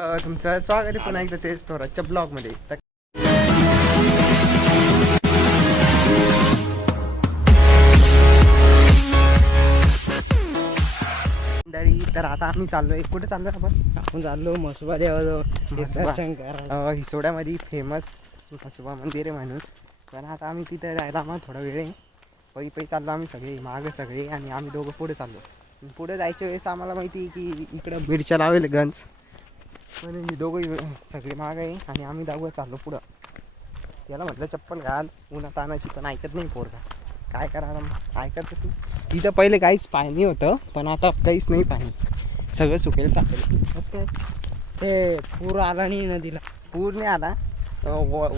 तुमचं स्वागत आहे पुन्हा एकदा ते स्टोराजच्या ब्लॉगमध्ये. तर आता आम्ही चाललोय. कुठे चाललोय आपण चाललो म्हसोबा देवाजवळ. हिसोड्यामध्ये फेमस म्हसोबा मंदिर आहे म्हणून. पण आता आम्ही तिथे जायला आम्हाला थोडा वेळ आहे. पै चाललो आम्ही सगळे, मागं सगळे, आणि आम्ही दोघं पुढे चाललो. पुढे जायच्या वेळेस आम्हाला माहिती आहे की इकडं मिरच्या लावेल गंज, पण मी दोघं सगळे मागं आहे आणि आम्ही दोघं चाललो पुढं. त्याला म्हटलं चप्पल घाल, उन्हात आणायची, पण ऐकत नाही पोरगा. काय करायला, ऐकतच नाही. इथं पहिले काहीच पाणी होतं, पण आता काहीच नाही पाणी, सगळं सुकेल टाकलं. कसं काय ते पूर आला नाही नदीला. पूर नाही आला,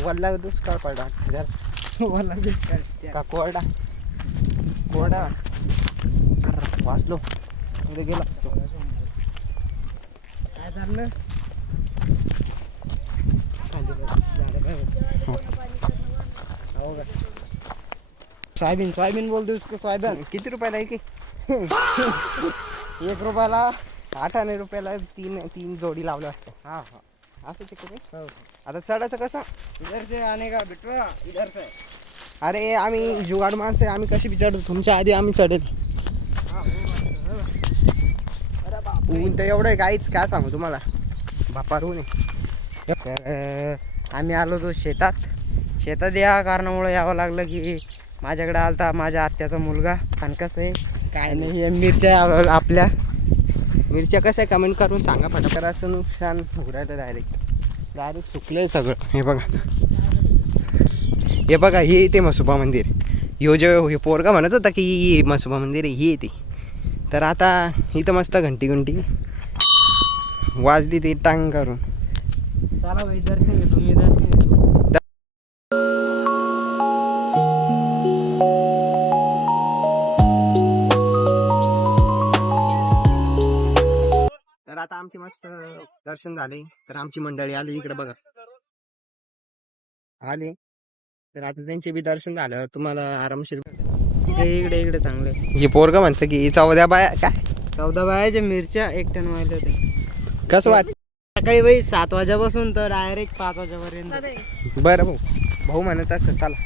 वल्ला दुष्काळ पडला जर वल्ला दुष्काळ का कोरडा वाचलो पुढे गेला. काय झालं? सोयाबीन बोलतो उसको. सोयाबीन किती रुपयाला आहे की? 1 रुपयाला 8 रुपयाला तीन जोडी लावलं वाटतं. हा. असं तिकडे. आता चढायचं कसं? इधर से आने का बिटवा, इधर से. अरे आम्ही जुगाड माणसं आहे, आम्ही कशी बिचारतो, तुमच्या आधी आम्ही चढेल. ऊन तर एवढं काहीच काय सांगू तुम्हाला, बापार ऊन आहे. तर आम्ही आलो तो शेतात या कारणामुळे यावं लागलं की माझ्याकडे आलता माझ्या आत्याचा मुलगा. आणि कसं आहे काय नाही, हे मिरच्या आपल्या मिरच्या कसं आहे कमेंट करून सांगा फटाफट. असं नुकसान उघडायला डायरेक्ट सुकलंय सगळं. हे बघा हे ते म्हसोबा मंदिर. हे पोरगा म्हणत होता की म्हसोबा मंदिर आहे, हे येते. तर आता इथं मस्त घंटी वाजली ती टांग करून. चला भाई दर्शन घेतो, मी दर्शन घेतो. तर आता आमचे मस्त दर्शन झाले. तर आमची मंडळी आली इकडे बघा, आले. तर आता त्यांचे बी दर्शन झालं. तुम्हाला आरामशीर इकडे चांगले. हे पोरगा म्हणतं की 14 बाया काय 14 बायाच्या मिरच्या 1 टन व्हायला होते. कसं वाट? सकाळी बाई 7 वाजेपासून तर डायरेक्ट 5 वाजेपर्यंत. बरं भाऊ म्हणत असं चला.